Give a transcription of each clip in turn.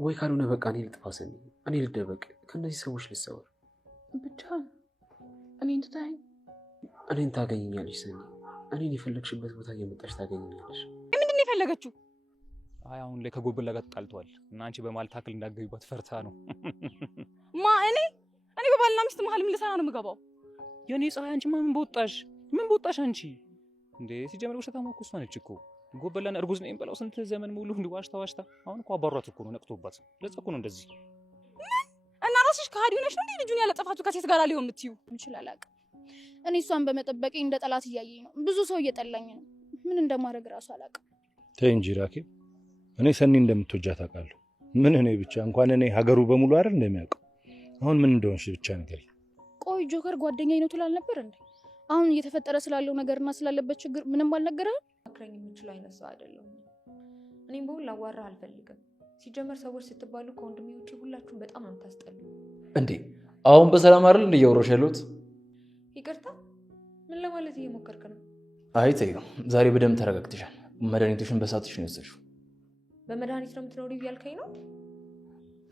ወይ ካልሆነ በቃ እኔ ልጥፋ ሰኒ፣ እኔ ልደበቅ፣ ከነዚህ ሰዎች ልሰወር። ብቻ እኔን ትተኸኝ እኔን ታገኘኛለሽ ሰኒ። እኔን የፈለግሽበት ቦታ እየመጣሽ ታገኘኛለሽ። ምንድን ነው የፈለገችው? አይ አሁን ላይ ከጎበላ ጋር ተጣልተዋል እና አንቺ በማል ታክል እንዳገቢባት ፈርታ ነው። እኔ በባልና ሚስት መሀል ምን ልሰራ ነው የምገባው? የኔ ፀሐይ አንቺ ምን በወጣሽ አንቺ እንዴ? ሲጀምር ውሸታማ እኮ እሷ ነች እኮ። ጎበላን እርጉዝ ነኝ ብለው ስንት ዘመን ሙሉ ዋሽታ አሁን እኮ አባሯት እኮ ነው፣ ነቅቶባት። ለዛ እኮ ነው እንደዚህ። እና ራስሽ ከሃዲ ሆነሽ ነው እንዴ ልጁን ያለጠፋችሁ ከሴት ጋር ሊሆን የምትዩ? እንችላል አላውቅም። እኔ እሷን በመጠበቄ እንደ ጠላት እያየኝ ነው። ብዙ ሰው እየጠላኝ ነው። ምን እንደማደርግ ራሱ አላውቅም። ተይ እንጂ ራኬብ፣ እኔ ሰኒ እንደምትወጃት አውቃለሁ። ምን እኔ ብቻ እንኳን እኔ ሀገሩ በሙሉ አይደል እንደሚያውቀው። አሁን ምን እንደሆንሽ ብቻ ንገሪኝ። ቆይ ጆከር ጓደኛዬ ነው ትላል ነበር እንዴ? አሁን እየተፈጠረ ስላለው ነገርና ስላለበት ችግር ምንም አልነገረህም? አክረኝ የምችለው አይነት ሰው አይደለም። እኔም በሁሉ ላዋራህ አልፈልግም። ሲጀመር ሰዎች ስትባሉ ከወንድሜ ውጪ ሁላችሁም በጣም ነው የምታስጠሉ። እንዴ አሁን በሰላም አይደል እያወራሽ ያለሁት? ይቅርታ፣ ምን ለማለት እየሞከርክ ነው? አይ ተይው፣ ዛሬ በደንብ ተረጋግተሻል። መድኃኒቶሽን በሳትሽ ነው የወሰድሽው። በመድኃኒት ነው የምትኖሪው እያልከኝ ነው?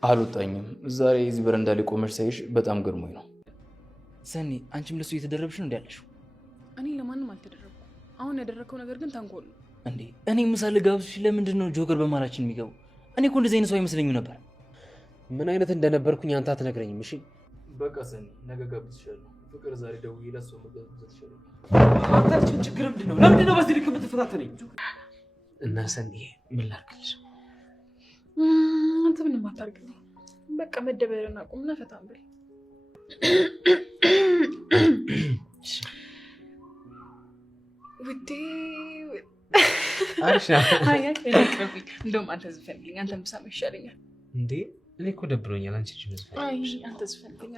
አልወጣኝም። ዛሬ እዚህ በረንዳ ላይ ቆመሽ ሳይሽ በጣም ገርሞኝ ነው። ሰኒ፣ አንቺም ለሱ እየተደረብሽ ነው እንዳለሽው? እኔ ለማንም አልተደረብኩም። አሁን ያደረከው ነገር ግን ተንኮል ነው። እንዴ እኔ ምሳሌ ጋብዝሽ፣ ለምንድን ነው ጆከር በማላችን የሚገባው? እኔ እኮ እንደዚህ አይነት ሰው አይመስለኝም ነበር። ምን አይነት እንደነበርኩኝ አንተ አትነግረኝም? እሺ በቃ ሰኒ፣ ነገ ጋብዝሻለሁ። ፍቅር ዛሬ ደውዬ ለሱ መጋብዛትሻለሁ። አንተ ችግር ምንድን ነው? ለምንድን ነው በዚህ ልክ የምትፈታተነኝ? እና ሰኒ ምን ላድርግልሽ? አንተ ምንም አታርግልኝ። በቃ መደበርና ቁምና ፈታም በል። ውዴ እንደውም አንተ ዝፈልግልኝ። አንተን ብሰማ ይሻለኛል። እንዴ እኔ እኮ ደብሮኛል። አንቺ አንተ ዝፈልግልኝ።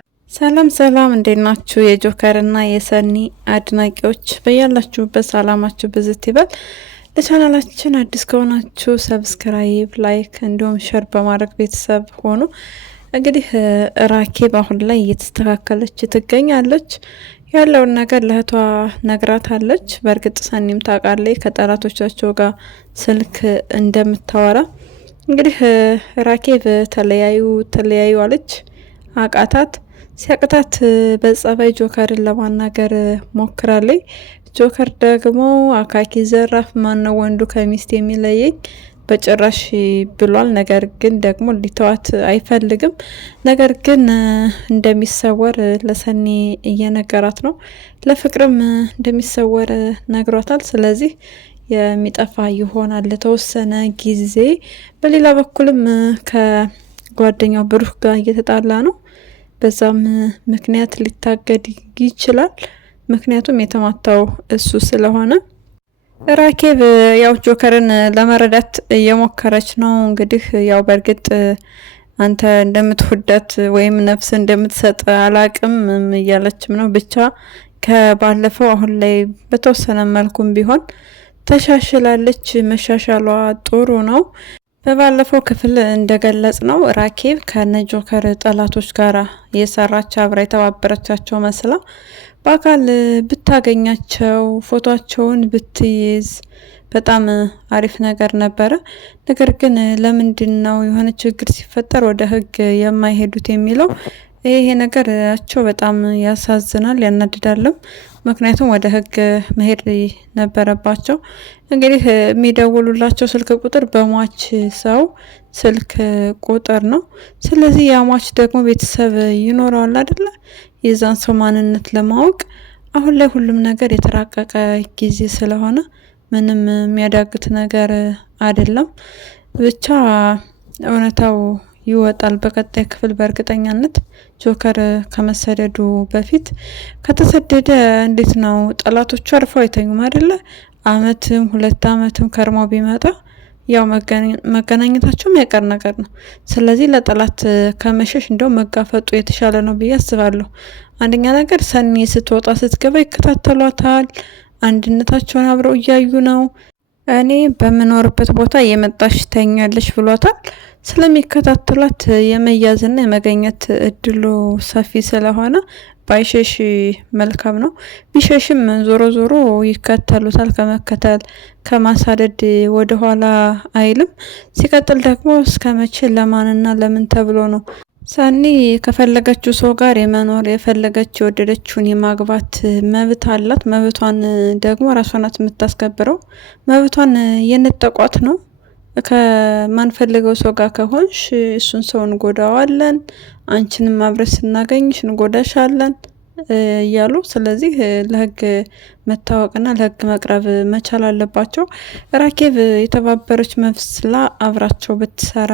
ሰላም እንዴት ናችሁ? የጆከር እና የሰኒ አድናቂዎች በያላችሁበት ሰላማችሁ ብዝት ይበል። ለቻናላችን አዲስ ከሆናችሁ ሰብስክራይብ፣ ላይክ እንዲሁም ሼር በማድረግ ቤተሰብ ሆኑ። እንግዲህ ራኬብ አሁን ላይ እየተስተካከለች ትገኛለች። ያለውን ነገር ለእህቷ ነግራታለች። በእርግጥ ሰኒም ታውቃለች ከጠላቶቻቸው ጋር ስልክ እንደምታወራ። እንግዲህ ራኬብ ተለያዩ አለች፣ አቃታት። ሲያቅታት በጸባይ ጆከርን ለማናገር ሞክራለች። ጆከር ደግሞ አካኪ ዘራፍ፣ ማነው ወንዱ ከሚስት የሚለየኝ በጭራሽ ብሏል። ነገር ግን ደግሞ ሊተዋት አይፈልግም። ነገር ግን እንደሚሰወር ለሰኒ እየነገራት ነው። ለፍቅርም እንደሚሰወር ነግሯታል። ስለዚህ የሚጠፋ ይሆናል ለተወሰነ ጊዜ። በሌላ በኩልም ከጓደኛው ብሩክ ጋር እየተጣላ ነው። በዛም ምክንያት ሊታገድ ይችላል። ምክንያቱም የተማታው እሱ ስለሆነ ራኬብ ያው ጆከርን ለመረዳት እየሞከረች ነው። እንግዲህ ያው በእርግጥ አንተ እንደምትወዳት ወይም ነፍስ እንደምትሰጥ አላቅም እያለችም ነው። ብቻ ከባለፈው አሁን ላይ በተወሰነ መልኩም ቢሆን ተሻሽላለች። መሻሻሏ ጥሩ ነው። በባለፈው ክፍል እንደገለጽ ነው ራኬብ ከነ ጆከር ጠላቶች ጋር የሰራች አብራ የተባበረቻቸው መስላ በአካል ብታገኛቸው ፎቶቸውን ብትይዝ በጣም አሪፍ ነገር ነበረ። ነገር ግን ለምንድን ነው የሆነ ችግር ሲፈጠር ወደ ሕግ የማይሄዱት የሚለው ይሄ ነገራቸው በጣም ያሳዝናል፣ ያናድዳልም። ምክንያቱም ወደ ሕግ መሄድ ነበረባቸው። እንግዲህ የሚደውሉላቸው ስልክ ቁጥር በሟች ሰው ስልክ ቁጥር ነው። ስለዚህ ያሟች ደግሞ ቤተሰብ ይኖረዋል አይደለ? የዛን ሰው ማንነት ለማወቅ አሁን ላይ ሁሉም ነገር የተራቀቀ ጊዜ ስለሆነ ምንም የሚያዳግት ነገር አይደለም። ብቻ እውነታው ይወጣል በቀጣይ ክፍል በእርግጠኛነት። ጆከር ከመሰደዱ በፊት ከተሰደደ እንዴት ነው ጠላቶቹ አርፈው አይተኙም አይደለ? አመትም 2 አመትም ከርሞ ቢመጣ ያው መገናኘታቸው የሚያቀር ነገር ነው። ስለዚህ ለጠላት ከመሸሽ እንደው መጋፈጡ የተሻለ ነው ብዬ አስባለሁ። አንደኛ ነገር ሰኒ ስትወጣ ስትገባ ይከታተሏታል። አንድነታቸውን አብረው እያዩ ነው። እኔ በምኖርበት ቦታ የመጣሽ ተኛለሽ ብሏታል። ስለሚከታተሏት የመያዝና የመገኘት እድሉ ሰፊ ስለሆነ ባይሸሽ መልካም ነው። ቢሸሽም ዞሮ ዞሮ ይከተሉታል። ከመከተል ከማሳደድ ወደ ኋላ አይልም። ሲቀጥል ደግሞ እስከ መቼ ለማንና ለምን ተብሎ ነው? ሰኒ ከፈለገችው ሰው ጋር የመኖር የፈለገች የወደደችውን የማግባት መብት አላት። መብቷን ደግሞ ራሷ ናት የምታስከብረው። መብቷን የነጠቋት ነው። ከማንፈልገው ሰው ጋር ከሆንሽ እሱን ሰው እንጎዳዋለን፣ አንቺንም አብረን ስናገኝሽ እንጎዳሻለን እያሉ ስለዚህ ለህግ መታወቅና ለህግ መቅረብ መቻል አለባቸው። ራኬብ የተባበረች መስላ አብራቸው ብትሰራ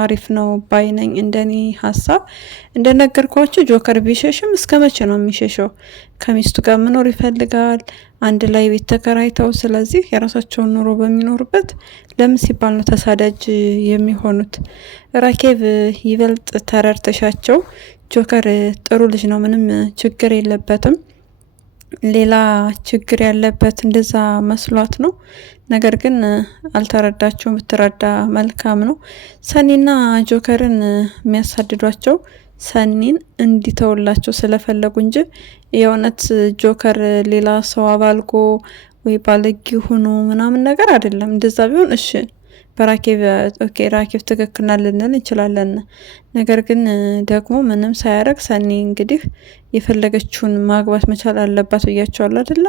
አሪፍ ነው ባይነኝ። እንደኔ ሀሳብ እንደነገርኳችሁ ጆከር ቢሸሽም እስከ መቼ ነው የሚሸሸው? ከሚስቱ ጋር መኖር ይፈልጋል። አንድ ላይ ቤት ተከራይተው ስለዚህ የራሳቸውን ኑሮ በሚኖሩበት ለምን ሲባል ነው ተሳዳጅ የሚሆኑት? ራኬብ ይበልጥ ተረድተሻቸው ጆከር ጥሩ ልጅ ነው፣ ምንም ችግር የለበትም። ሌላ ችግር ያለበት እንደዛ መስሏት ነው። ነገር ግን አልተረዳቸውም። ብትረዳ መልካም ነው። ሰኒና ጆከርን የሚያሳድዷቸው ሰኒን እንዲተውላቸው ስለፈለጉ እንጂ የእውነት ጆከር ሌላ ሰው አባልጎ ወይ ባለጌ ሆኖ ምናምን ነገር አይደለም። እንደዛ ቢሆን እሺ በራኬብ ኦኬ ራኬብ ትክክልና ልንል እንችላለን። ነገር ግን ደግሞ ምንም ሳያረግ ሰኒ እንግዲህ የፈለገችውን ማግባት መቻል አለባት ብያቸዋለሁ አይደለ?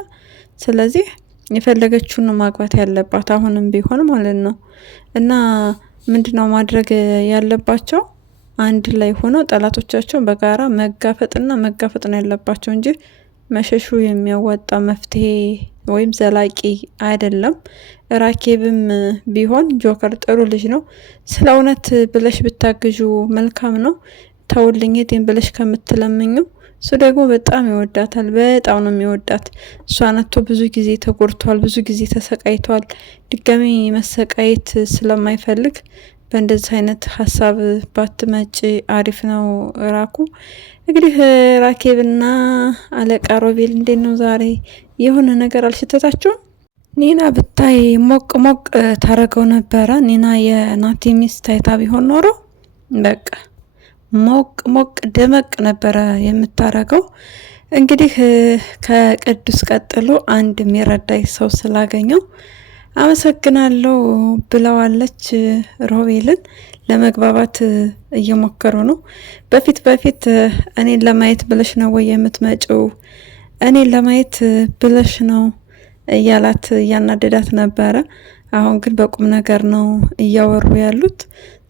ስለዚህ የፈለገችውን ማግባት ያለባት አሁንም ቢሆን ማለት ነው። እና ምንድነው ማድረግ ያለባቸው? አንድ ላይ ሆነው ጠላቶቻቸውን በጋራ መጋፈጥና መጋፈጥ ነው ያለባቸው እንጂ መሸሹ የሚያዋጣ መፍትሄ ወይም ዘላቂ አይደለም። ራኬብም ቢሆን ጆከር ጥሩ ልጅ ነው። ስለ እውነት ብለሽ ብታግዡ መልካም ነው። ተውልኝ እህቴን ብለሽ ከምትለምኙ እሱ ደግሞ በጣም ይወዳታል። በጣም ነው የሚወዳት። እሷ ነቶ ብዙ ጊዜ ተጎድቷል፣ ብዙ ጊዜ ተሰቃይቷል። ድጋሚ መሰቃየት ስለማይፈልግ በእንደዚህ አይነት ሀሳብ ባትመጪ አሪፍ ነው። ራኩ እንግዲህ ራኬብና አለቃ ሮቤል እንዴት ነው ዛሬ? የሆነ ነገር አልሸተታችሁም? ኒና ብታይ ሞቅ ሞቅ ታረገው ነበረ። ኒና የናቲ ሚስት ታይታ ቢሆን ኖሮ በቃ ሞቅ ሞቅ ደመቅ ነበረ የምታረገው። እንግዲህ ከቅዱስ ቀጥሎ አንድ የሚረዳኝ ሰው ስላገኘው አመሰግናለሁ ብለዋለች። ሮቤልን ለመግባባት እየሞከሩ ነው። በፊት እኔን ለማየት ብለሽ ነው ወይ የምትመጪው? እኔን ለማየት ብለሽ ነው እያላት እያናደዳት ነበረ። አሁን ግን በቁም ነገር ነው እያወሩ ያሉት።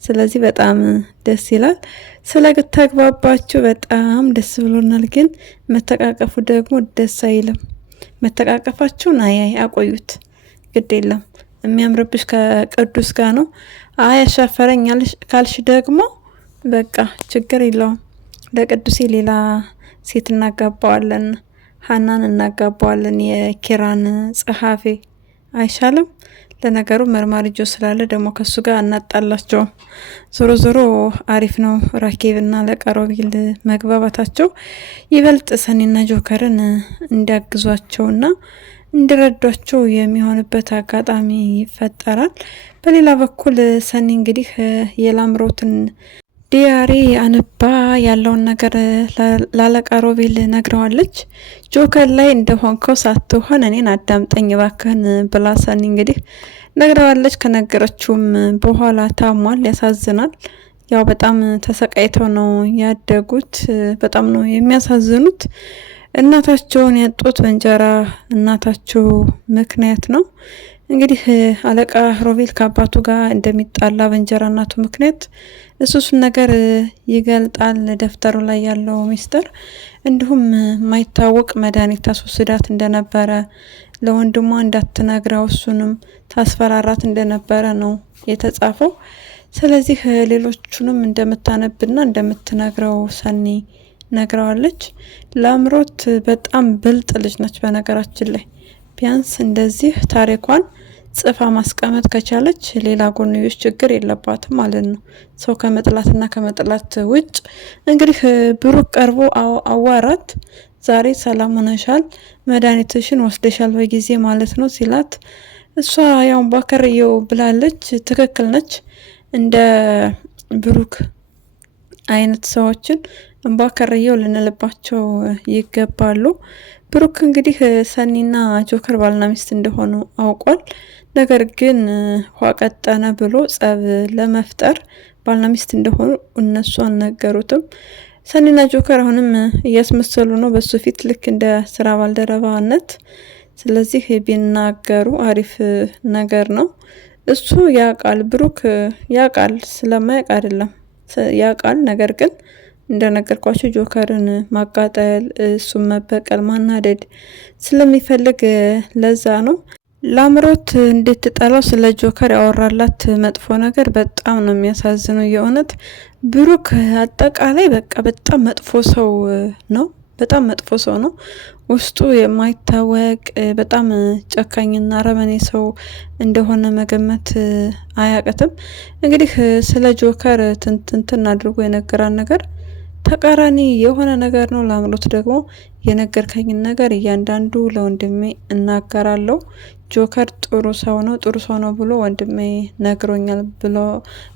ስለዚህ በጣም ደስ ይላል። ስለተግባባችሁ በጣም ደስ ብሎናል። ግን መተቃቀፉ ደግሞ ደስ አይልም። መተቃቀፋችሁን አያይ አቆዩት። ግድ የለም የሚያምርብሽ ከቅዱስ ጋር ነው። አይ አሻፈረኝ ካልሽ ደግሞ በቃ ችግር የለውም። ለቅዱሴ ሌላ ሴት እናጋባዋለን፣ ሀናን እናጋባዋለን፣ የኪራን ጸሐፊ አይሻልም? ለነገሩ መርማሪ ጆ ስላለ ደግሞ ከሱ ጋር እናጣላቸውም። ዞሮ ዞሮ አሪፍ ነው። ራኬብና አለቃ ሮቤል መግባባታቸው ይበልጥ ሰኒና ጆከርን እንዲያግዟቸውና እንዲረዷቸው የሚሆንበት አጋጣሚ ይፈጠራል። በሌላ በኩል ሰኒ እንግዲህ የላምሮትን ዲያሪ አንባ ያለውን ነገር ላለቃ ሮቤል ነግረዋለች። ጆከር ላይ እንደሆንከው ሳትሆን እኔን አዳምጠኝ ባክህን ብላ ሰኒ እንግዲህ ነግረዋለች። ከነገረችውም በኋላ ታሟል። ያሳዝናል። ያው በጣም ተሰቃይተው ነው ያደጉት። በጣም ነው የሚያሳዝኑት። እናታቸውን ያጡት በእንጀራ እናታቸው ምክንያት ነው። እንግዲህ አለቃ ሮቤል ከአባቱ ጋር እንደሚጣላ በእንጀራ እናቱ ምክንያት እሱን ነገር ይገልጣል ደብተሩ ላይ ያለው ሚስጥር። እንዲሁም የማይታወቅ መድኃኒት ታስወስዳት እንደነበረ ለወንድሟ እንዳትነግረው እሱንም ታስፈራራት እንደነበረ ነው የተጻፈው። ስለዚህ ሌሎቹንም እንደምታነብና እንደምትነግረው ሰኒ ነግረዋለች። ለአምሮት በጣም ብልጥ ልጅ ነች። በነገራችን ላይ ቢያንስ እንደዚህ ታሪኳን ጽፋ ማስቀመጥ ከቻለች ሌላ ጎንዮሽ ችግር የለባትም ማለት ነው። ሰው ከመጥላትና ከመጥላት ውጭ እንግዲህ ብሩክ ቀርቦ አዋራት። ዛሬ ሰላም ሆነሻል፣ መድኃኒትሽን ወስደሻል በጊዜ ማለት ነው ሲላት እሷ ያው ባከርየው ብላለች። ትክክል ነች። እንደ ብሩክ አይነት ሰዎችን እንባ ከረየው ልንልባቸው ይገባሉ። ብሩክ እንግዲህ ሰኒና ጆከር ባልና ሚስት እንደሆኑ አውቋል። ነገር ግን ውሃ ቀጠነ ብሎ ጸብ ለመፍጠር ባልና ሚስት እንደሆኑ እነሱ አልነገሩትም። ሰኒና ጆከር አሁንም እያስመሰሉ ነው በሱ ፊት ልክ እንደ ስራ ባልደረባነት። ስለዚህ ቢናገሩ አሪፍ ነገር ነው። እሱ ያቃል፣ ብሩክ ያቃል፣ ስለማያቅ አይደለም ያቃል። ነገር ግን እንደነገርኳቸው ጆከርን ማቃጠል፣ እሱን መበቀል፣ ማናደድ ስለሚፈልግ ለዛ ነው። ላምሮት እንድትጠላው ስለ ጆከር ያወራላት መጥፎ ነገር በጣም ነው የሚያሳዝነው። የእውነት ብሩክ አጠቃላይ በቃ በጣም መጥፎ ሰው ነው። በጣም መጥፎ ሰው ነው። ውስጡ የማይታወቅ በጣም ጨካኝና አረመኔ ሰው እንደሆነ መገመት አያቅትም። እንግዲህ ስለ ጆከር ትንትን አድርጎ የነገራን ነገር ተቃራኒ የሆነ ነገር ነው። ላምሮት ደግሞ የነገርከኝን ነገር እያንዳንዱ ለወንድሜ እናገራለሁ። ጆከር ጥሩ ሰው ነው ብሎ ወንድሜ ነግሮኛል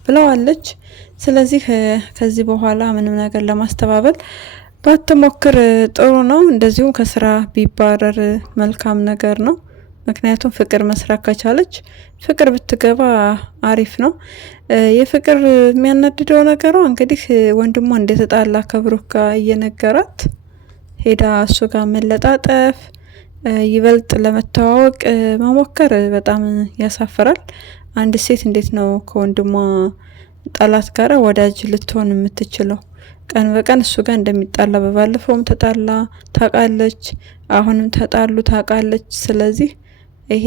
ብለዋለች። ስለዚህ ከዚህ በኋላ ምንም ነገር ለማስተባበል ባትሞክር ጥሩ ነው። እንደዚሁም ከስራ ቢባረር መልካም ነገር ነው። ምክንያቱም ፍቅር መስራት ከቻለች ፍቅር ብትገባ አሪፍ ነው። የፍቅር የሚያናድደው ነገሯ እንግዲህ ወንድሟ እንደተጣላ ከብሩክ ጋር እየነገራት ሄዳ እሱ ጋር መለጣጠፍ፣ ይበልጥ ለመተዋወቅ መሞከር በጣም ያሳፍራል። አንድ ሴት እንዴት ነው ከወንድሟ ጠላት ጋር ወዳጅ ልትሆን የምትችለው? ቀን በቀን እሱ ጋር እንደሚጣላ በባለፈውም ተጣላ ታውቃለች፣ አሁንም ተጣሉ ታውቃለች። ስለዚህ ይሄ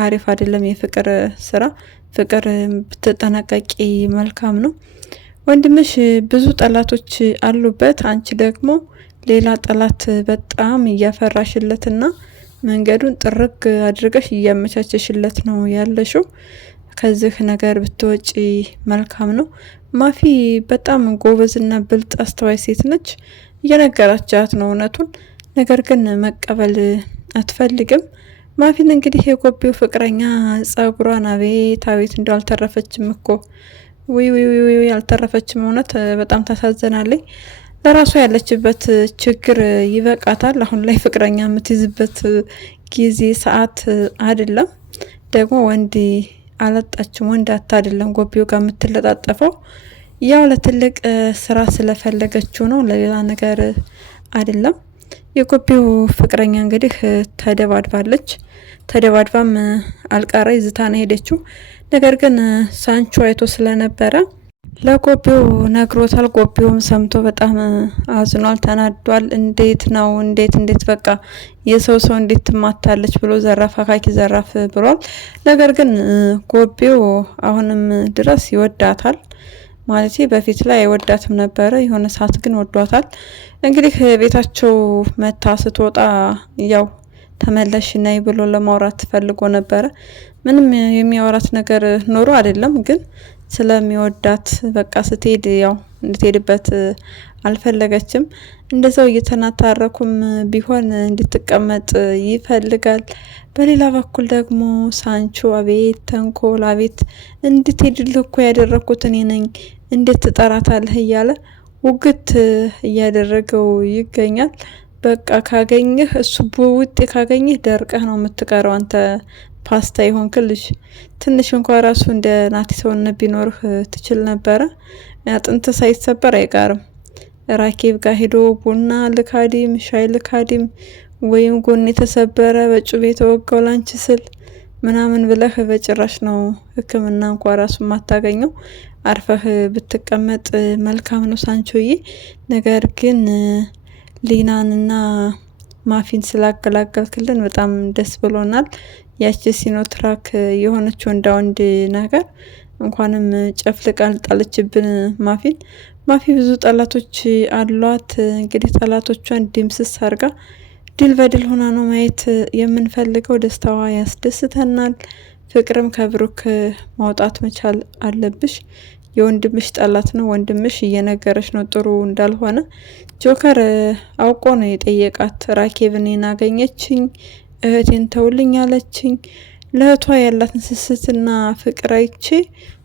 አሪፍ አይደለም የፍቅር ስራ። ፍቅር ብትጠነቀቂ መልካም ነው። ወንድምሽ ብዙ ጠላቶች አሉበት፣ አንቺ ደግሞ ሌላ ጠላት በጣም እያፈራሽለትና መንገዱን ጥርግ አድርገሽ እያመቻቸሽለት ነው ያለሽው። ከዚህ ነገር ብትወጪ መልካም ነው። ማፊ በጣም ጎበዝና ብልጥ አስተዋይ ሴት ነች። እየነገራቻት ነው እውነቱን፣ ነገር ግን መቀበል አትፈልግም። ማፊን እንግዲህ የጎቤው ፍቅረኛ ጸጉሯን አቤት እንደው አልተረፈችም እኮ ውይ አልተረፈችም። እውነት በጣም ታሳዘናለኝ። ለራሷ ያለችበት ችግር ይበቃታል። አሁን ላይ ፍቅረኛ የምትይዝበት ጊዜ ሰዓት አይደለም። ደግሞ ወንድ አላጣችም፣ ወንድ አይደለም ጎቤው ጋር የምትለጣጠፈው። ያው ለትልቅ ስራ ስለፈለገችው ነው፣ ለሌላ ነገር አይደለም። የጎቤው ፍቅረኛ እንግዲህ ተደባድባለች። ተደባድባም አልቃራ ይዝታ ነው ሄደችው። ነገር ግን ሳንቾ አይቶ ስለነበረ ለጎቤው ነግሮታል። ጎቤውም ሰምቶ በጣም አዝኗል፣ ተናዷል። እንዴት ነው እንዴት በቃ የሰው እንዴት ትማታለች ብሎ ዘራፍ አካኪ ዘራፍ ብሏል። ነገር ግን ጎቤው አሁንም ድረስ ይወዳታል። ማለት በፊት ላይ አይወዳትም ነበረ፣ የሆነ ሰዓት ግን ወዷታል። እንግዲህ ቤታቸው መታ ስትወጣ ያው ተመለሽ ነይ ብሎ ለማውራት ፈልጎ ነበረ። ምንም የሚያወራት ነገር ኖሮ አይደለም፣ ግን ስለሚወዳት በቃ ስትሄድ ያው እንድትሄድበት አልፈለገችም። እንደዛው እየተናታረኩም ቢሆን እንድትቀመጥ ይፈልጋል። በሌላ በኩል ደግሞ ሳንቾ አቤት ተንኮል፣ አቤት እንድትሄድልህ እኮ ያደረኩት እኔ ነኝ፣ እንዴት ትጠራታለህ እያለ ውግት እያደረገው ይገኛል። በቃ ካገኘህ እሱ በውጤ ካገኘህ ደርቀህ ነው የምትቀረው አንተ ፓስታ ይሆን ክልሽ። ትንሽ እንኳን ራሱ እንደ ናቲ ሰውነት ቢኖርህ ትችል ነበረ። አጥንት ሳይሰበር አይቀርም። ራኬብ ጋር ሄዶ ቡና ልካዲም ሻይ ልካዲም ወይም ጎን የተሰበረ በጩቤ የተወጋው ላንቺ ስል ምናምን ብለህ በጭራሽ ነው ሕክምና እንኳን ራሱ ማታገኘው። አርፈህ ብትቀመጥ መልካም ነው ሳንቾዬ። ነገር ግን ሊናንና ማፊን ስላገላገልክልን በጣም ደስ ብሎናል። ያቺ ሲኖትራክ የሆነች ወንዳ ወንድ ነገር እንኳንም ጨፍልቃ ጣለችብን ማፊን። ማፊ ብዙ ጠላቶች አሏት። እንግዲህ ጠላቶቿን ድምስስ አርጋ ድል በድል ሆና ነው ማየት የምንፈልገው። ደስታዋ ያስደስተናል። ፍቅርም ከብሩክ ማውጣት መቻል አለብሽ። የወንድምሽ ጠላት ነው፣ ወንድምሽ እየነገረች ነው ጥሩ እንዳልሆነ። ጆከር አውቆ ነው የጠየቃት። ራኬብን አገኘችኝ፣ እህቴን ተውልኝ አለችኝ። ለእህቷ ያላትን ስስትና ፍቅር አይቼ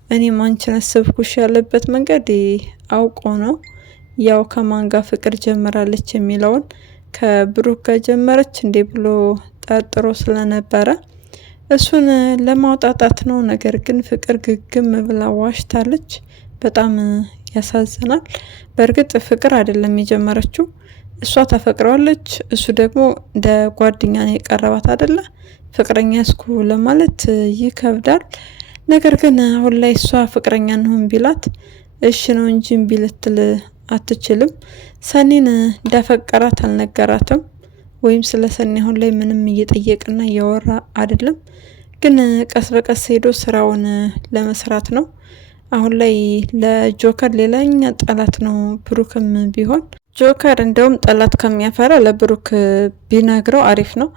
እኔም አንቺን አሰብኩሽ ያለበት መንገድ አውቆ ነው ያው ከማን ጋር ፍቅር ጀምራለች የሚለውን ከብሩክ ጋር ጀመረች እንዴ ብሎ ጠርጥሮ ስለነበረ እሱን ለማውጣጣት ነው። ነገር ግን ፍቅር ግግም ብላ ዋሽታለች። በጣም ያሳዝናል። በእርግጥ ፍቅር አይደለም የጀመረችው፣ እሷ ታፈቅረዋለች፣ እሱ ደግሞ እንደ ጓደኛ ነው የቀረባት አይደለ? ፍቅረኛ እስኩ ለማለት ይከብዳል። ነገር ግን አሁን ላይ እሷ ፍቅረኛ እንሁን ቢላት እሺ ነው እንጂ እምቢ ልትል አትችልም። ሰኒን እንዳፈቀራት አልነገራትም፣ ወይም ስለ ሰኒ አሁን ላይ ምንም እየጠየቅና እያወራ አይደለም። ግን ቀስ በቀስ ሄዶ ስራውን ለመስራት ነው። አሁን ላይ ለጆከር ሌላኛ ጠላት ነው ብሩክም ቢሆን። ጆከር እንደውም ጠላት ከሚያፈራ ለብሩክ ቢነግረው አሪፍ ነው።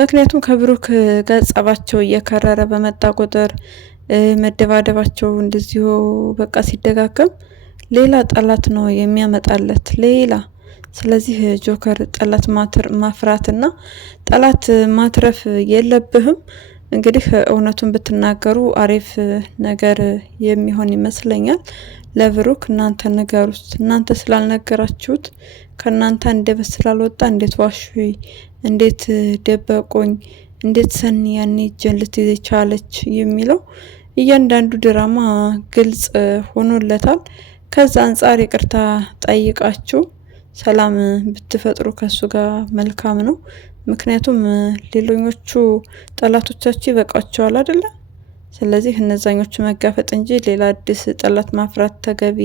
ምክንያቱም ከብሩክ ጋር ጸባቸው እየከረረ በመጣ ቁጥር መደባደባቸው እንደዚሁ በቃ ሲደጋገም ሌላ ጠላት ነው የሚያመጣለት ሌላ። ስለዚህ ጆከር ጠላት ማፍራትና ጠላት ማትረፍ የለብህም። እንግዲህ እውነቱን ብትናገሩ አሪፍ ነገር የሚሆን ይመስለኛል። ለብሩክ እናንተ ንገሩት። እናንተ ስላልነገራችሁት ከእናንተ አንደበት ስላልወጣ እንዴት ዋሹ፣ እንዴት ደበቁኝ፣ እንዴት ሰኒ ያኔ እጄን ልትይዝ ቻለች የሚለው እያንዳንዱ ድራማ ግልጽ ሆኖለታል። ከዛ አንጻር ይቅርታ ጠይቃችሁ ሰላም ብትፈጥሩ ከሱ ጋር መልካም ነው። ምክንያቱም ሌሎኞቹ ጠላቶቻችሁ ይበቃቸዋል አይደለ? ስለዚህ እነዛኞቹ መጋፈጥ እንጂ ሌላ አዲስ ጠላት ማፍራት ተገቢ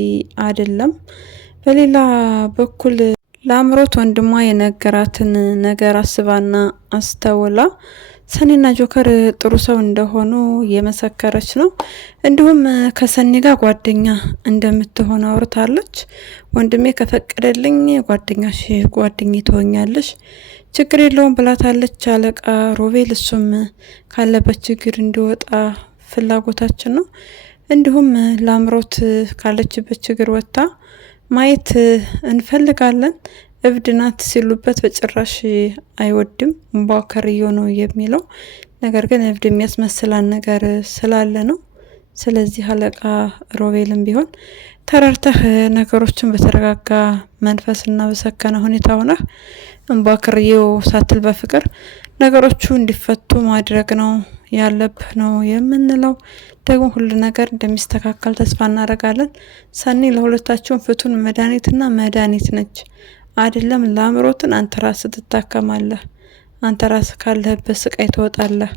አይደለም። በሌላ በኩል ለአምሮት ወንድሟ የነገራትን ነገር አስባና አስተውላ ሰኒና ጆከር ጥሩ ሰው እንደሆኑ የመሰከረች ነው። እንዲሁም ከሰኒ ጋር ጓደኛ እንደምትሆን አውርታለች። ወንድሜ ከፈቀደልኝ ጓደኛሽ ጓደኛ ትሆኛለሽ፣ ችግር የለውም ብላታለች አለቃ ሮቤል። እሱም ካለበት ችግር እንዲወጣ ፍላጎታችን ነው። እንዲሁም ለአምሮት ካለችበት ችግር ወጥታ ማየት እንፈልጋለን። እብድ ናት ሲሉበት በጭራሽ አይወድም። እምቧከርዮ ነው የሚለው ነገር ግን እብድ የሚያስመስላን ነገር ስላለ ነው። ስለዚህ አለቃ ሮቤልም ቢሆን ተረርተህ ነገሮችን በተረጋጋ መንፈስና በሰከነ ሁኔታ ሆነህ እምቧከርዮ ሳትል በፍቅር ነገሮቹ እንዲፈቱ ማድረግ ነው ያለብህ ነው የምንለው። ደግሞ ሁሉ ነገር እንደሚስተካከል ተስፋ እናደርጋለን። ሰኒ ለሁለታቸውን ፍቱን መድኃኒትና መድኃኒት ነች። አይደለም ለአምሮትን አንተ ራስ ትታከማለህ፣ አንተ ራስ ካለህበት ስቃይ ትወጣለህ።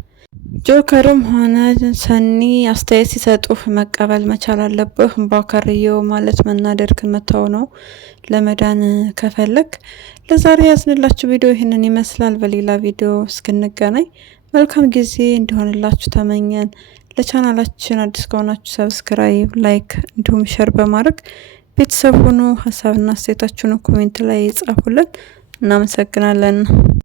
ጆከርም ሆነ ሰኒ አስተያየት ሲሰጡህ መቀበል መቻል አለብህ። እምቧከርዮ ማለት መናደድክን መተው ነው ለመዳን ከፈለግ። ለዛሬ ያዝንላችሁ ቪዲዮ ይህንን ይመስላል። በሌላ ቪዲዮ እስክንገናኝ መልካም ጊዜ እንዲሆንላችሁ ተመኘን። ለቻናላችን አዲስ ከሆናችሁ ሰብስክራይብ፣ ላይክ እንዲሁም ሸር በማድረግ ቤተሰብ ሁኑ። ሀሳብና አስተያየታችሁን ኮሜንት ላይ ጻፉልን። እናመሰግናለን።